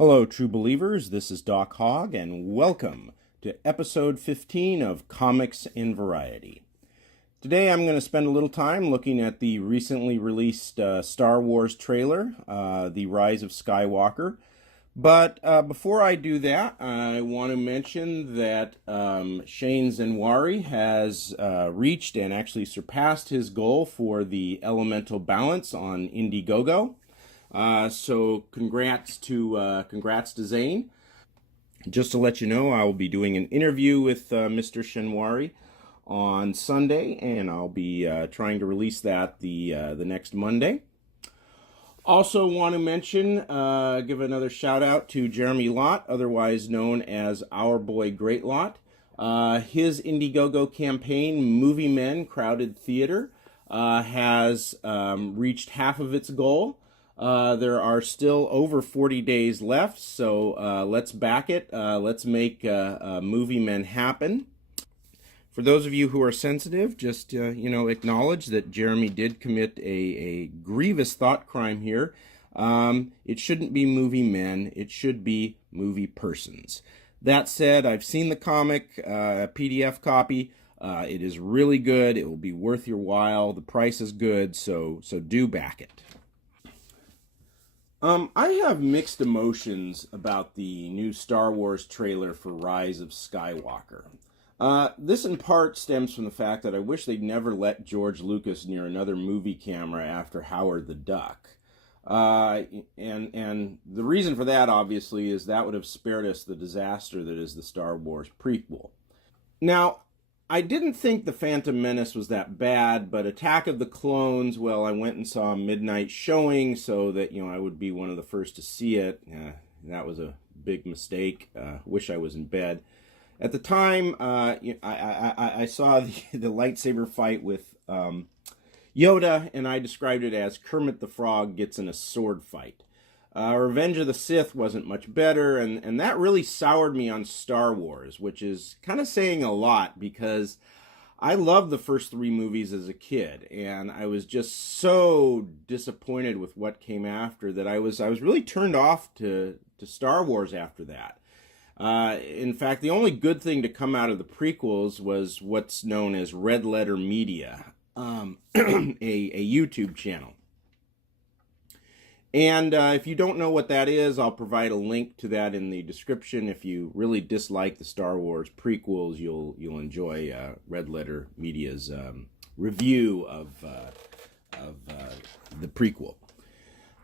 Hello, true believers. This is Doc Hogg, and welcome to episode 15 of Comics in Variety. Today I'm going to spend a little time looking at the recently released Star Wars trailer, The Rise of Skywalker. But before I do that, I want to mention that Shane Zenwari has reached and actually surpassed his goal for the elemental balance on Indiegogo. So congrats to Zane. Just to let you know, I will be doing an interview with Mr. Shenwari on Sunday, and I'll be trying to release that the next Monday. Also want to mention, give another shout out to Jeremy Lott, otherwise known as Our Boy Great Lott. His Indiegogo campaign, Movie Men Crowded Theater, has reached half of its goal. There are still over 40 days left, so let's back it. Let's make Movie Men happen. For those of you who are sensitive, just acknowledge that Jeremy did commit a grievous thought crime here. It shouldn't be movie men, it should be movie persons. That said, I've seen the comic PDF copy. It is really good. It will be worth your while. The price is good, so do back it. I have mixed emotions about the new Star Wars trailer for Rise of Skywalker. This in part stems from the fact that I wish they'd never let George Lucas near another movie camera after Howard the Duck. And the reason for that, obviously, is that would have spared us the disaster that is the Star Wars prequel. Now, I didn't think The Phantom Menace was that bad, but Attack of the Clones, well, I went and saw a midnight showing so that, I would be one of the first to see it. That was a big mistake. Wish I was in bed. At the time, I saw the lightsaber fight with Yoda, and I described it as Kermit the Frog gets in a sword fight. Revenge of the Sith wasn't much better, and that really soured me on Star Wars, which is kind of saying a lot because I loved the first three movies as a kid, and I was just so disappointed with what came after that I was really turned off to Star Wars after that. In fact, the only good thing to come out of the prequels was what's known as Red Letter Media, a YouTube channel. And if you don't know what that is, I'll provide a link to that in the description. If you really dislike the Star Wars prequels, you'll enjoy Red Letter Media's review of the prequel.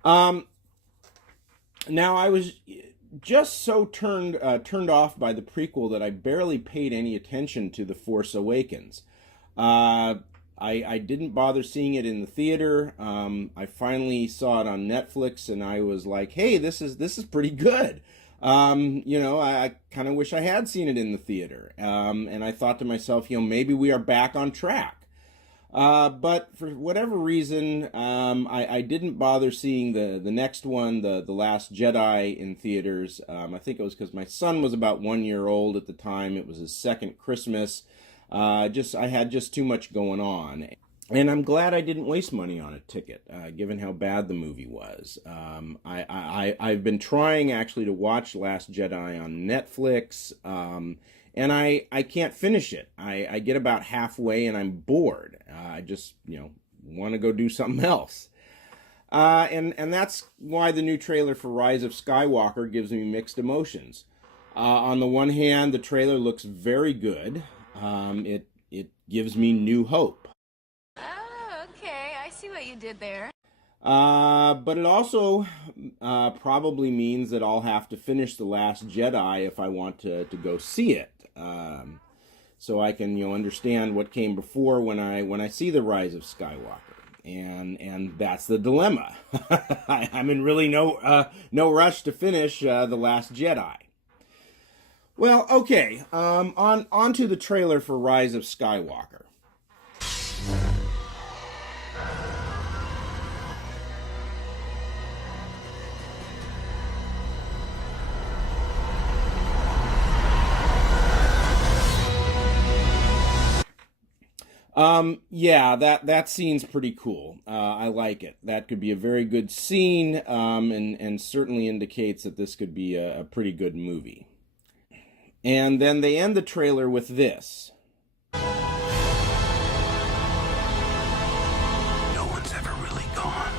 Now, I was just so turned off by the prequel that I barely paid any attention to The Force Awakens. I didn't bother seeing it in the theater. I finally saw it on Netflix, and I was like, "Hey, this is pretty good." I kind of wish I had seen it in the theater. And I thought to myself, maybe we are back on track. But for whatever reason, I didn't bother seeing the next one, the Last Jedi, in theaters. I think it was because my son was about 1 year old at the time. It was his second Christmas. I had just too much going on. And I'm glad I didn't waste money on a ticket, given how bad the movie was. I've been trying actually to watch Last Jedi on Netflix, and I can't finish it. I get about halfway and I'm bored. I just, want to go do something else. And that's why the new trailer for Rise of Skywalker gives me mixed emotions. On the one hand, the trailer looks very good. It gives me new hope. Oh, okay. I see what you did there. But it also probably means that I'll have to finish The Last Jedi if I want to go see it. So I can understand what came before when I see The Rise of Skywalker. And that's the dilemma. I'm in really no rush to finish The Last Jedi. Well, okay, on to the trailer for Rise of Skywalker. Yeah, that scene's pretty cool. I like it. That could be a very good scene, and certainly indicates that this could be a pretty good movie. And then they end the trailer with this. No one's ever really gone.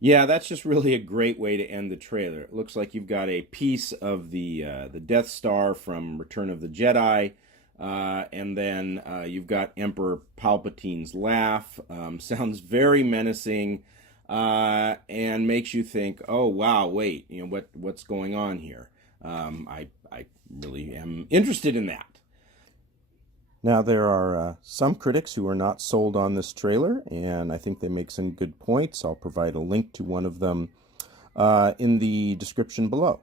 Yeah, that's just really a great way to end the trailer. It looks like you've got a piece of the Death Star from Return of the Jedi, and then you've got Emperor Palpatine's laugh. Sounds very menacing, and makes you think, "Oh wow, wait, what's going on here?" I really am interested in that. Now, there are some critics who are not sold on this trailer, and I think they make some good points. I'll provide a link to one of them in the description below.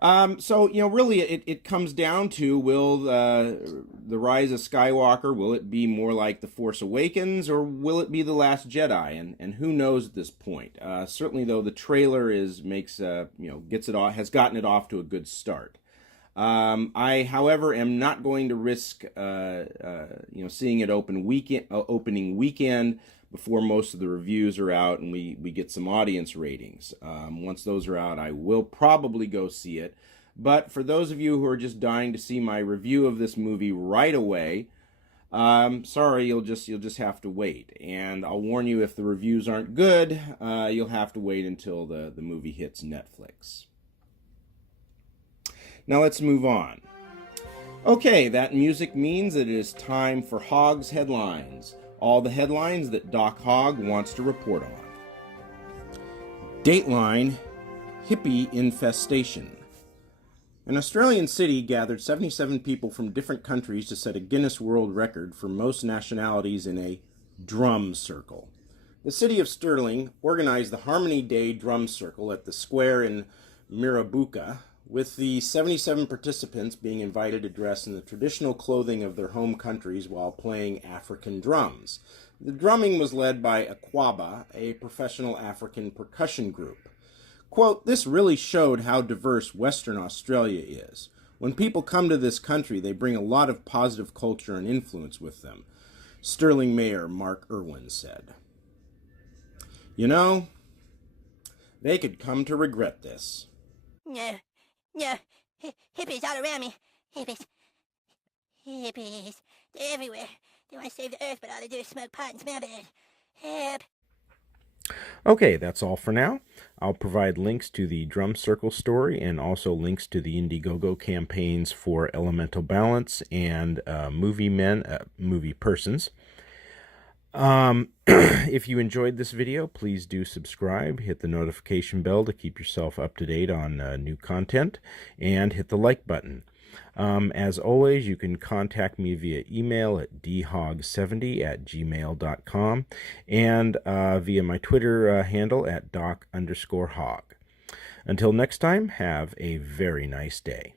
So, really, it comes down to, will the Rise of Skywalker, will it be more like The Force Awakens, or will it be The Last Jedi? And who knows at this point? Certainly, though, the trailer has gotten it off to a good start. I, however, am not going to risk, seeing it opening weekend before most of the reviews are out and we get some audience ratings. Once those are out, I will probably go see it. But for those of you who are just dying to see my review of this movie right away, sorry, you'll just have to wait. And I'll warn you, if the reviews aren't good, you'll have to wait until the movie hits Netflix. Now let's move on. Okay, that music means that it is time for Hogg's Headlines. All the headlines that Doc Hogg wants to report on. Dateline, hippie infestation. An Australian city gathered 77 people from different countries to set a Guinness World Record for most nationalities in a drum circle. The city of Stirling organized the Harmony Day Drum Circle at the square in Mirrabooka, with the 77 participants being invited to dress in the traditional clothing of their home countries while playing African drums. The drumming was led by Aquaba, a professional African percussion group. Quote, "This really showed how diverse Western Australia is. When people come to this country, they bring a lot of positive culture and influence with them," Stirling Mayor Mark Irwin said. They could come to regret this. No, hippies all around me. Hippies. They're everywhere. They want to save the earth, but all they do is smoke pot and smell bad. Help. Okay, that's all for now. I'll provide links to the Drum Circle story and also links to the Indiegogo campaigns for Elemental Balance and Movie Persons. If you enjoyed this video, please do subscribe, hit the notification bell to keep yourself up to date on new content, and hit the like button. As always, you can contact me via email at dhog70@gmail.com and via my Twitter handle at doc_hog. Until next time, have a very nice day.